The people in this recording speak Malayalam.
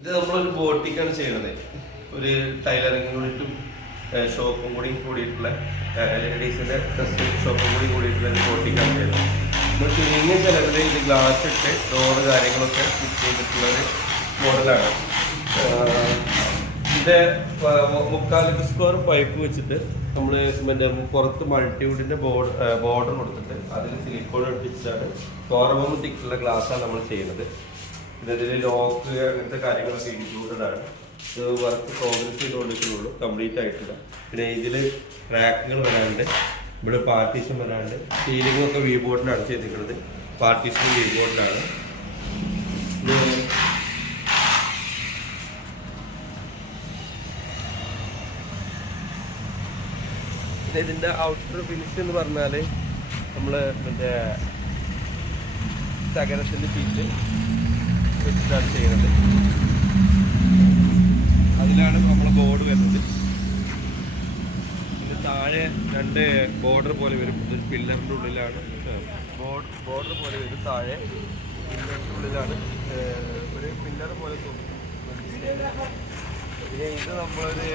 ഇത് നമ്മളൊരു ബോട്ടിക്കാണ് ചെയ്യുന്നത്. ഒരു ടൈലറിംഗ് യൂണിറ്റും ഷോപ്പും കൂടി കൂടിയിട്ടുള്ള ലേഡീസിന്റെ ഡ്രസ് ഷോപ്പും കൂടി കൂടിയിട്ടുള്ള ഒരു ബോട്ടിക്കാണ് ചെയ്യുന്നത്. നമ്മൾ ചുരുങ്ങിയ ചിലവിൽ ഇത് ഗ്ലാസ് ഇട്ട് ഡോറ് കാര്യങ്ങളൊക്കെ ഫിറ്റ് ചെയ്തിട്ടുള്ള ഒരു മോഡലാണ്. ഇതിന്റെ മുക്കാൽ സ്ക്വയർ പൈപ്പ് വെച്ചിട്ട് നമ്മൾ മറ്റേ പുറത്ത് മൾട്ടിവുഡിന്റെ ബോർഡ് ബോർഡർ കൊടുത്തിട്ട് അതിൽ സിലിക്കോൺ ഒട്ടിച്ചാണ് കോറമൊന്നും തിക്കുള്ള ഗ്ലാസ്സാണ് നമ്മൾ ചെയ്യുന്നത്. ഇതിൽ ലോക്ക് അങ്ങനത്തെ കാര്യങ്ങളൊക്കെ ഇൻക്ലൂഡഡ് ആണ് ഇത് വർക്ക് പ്രോഗ്രസ് ചെയ്തുകൊണ്ടിരിക്കുന്നുള്ളൂ കംപ്ലീറ്റ് ആയിട്ടില്ല. പിന്നെ ഇതിൽ ക്രാക്കുകൾ വരാണ്ട് ഇവിടെ പാർട്ടീഷൻ വരാണ്ട് സീലിംഗ് ഒക്കെ വി ബോർഡിലാണ് ചെയ്തിരിക്കുന്നത്. പാർട്ടീഷൻ വി ബോർഡിലാണ് ഇതിന്റെ ഔട്ടർ ഫിനിഷ് എന്ന് പറഞ്ഞാൽ നമ്മൾ മറ്റേ തകരത്തിന്റെ ഷീറ്റ് വെച്ചിട്ടാണ് ചെയ്യുന്നത് അതിലാണ് നമ്മൾ ബോർഡ് വരുന്നത്. പിന്നെ താഴെ രണ്ട് ബോർഡർ പോലെ വരും. ഒരു പില്ലറിന്റെ ഉള്ളിലാണ് ബോർഡ് ബോർഡർ പോലെ വരും. താഴെ പില്ലറിന്റെ ഉള്ളിലാണ് ഒരു പില്ലർ പോലെ തോന്നും. പിന്നെ ഇത് നമ്മളൊരു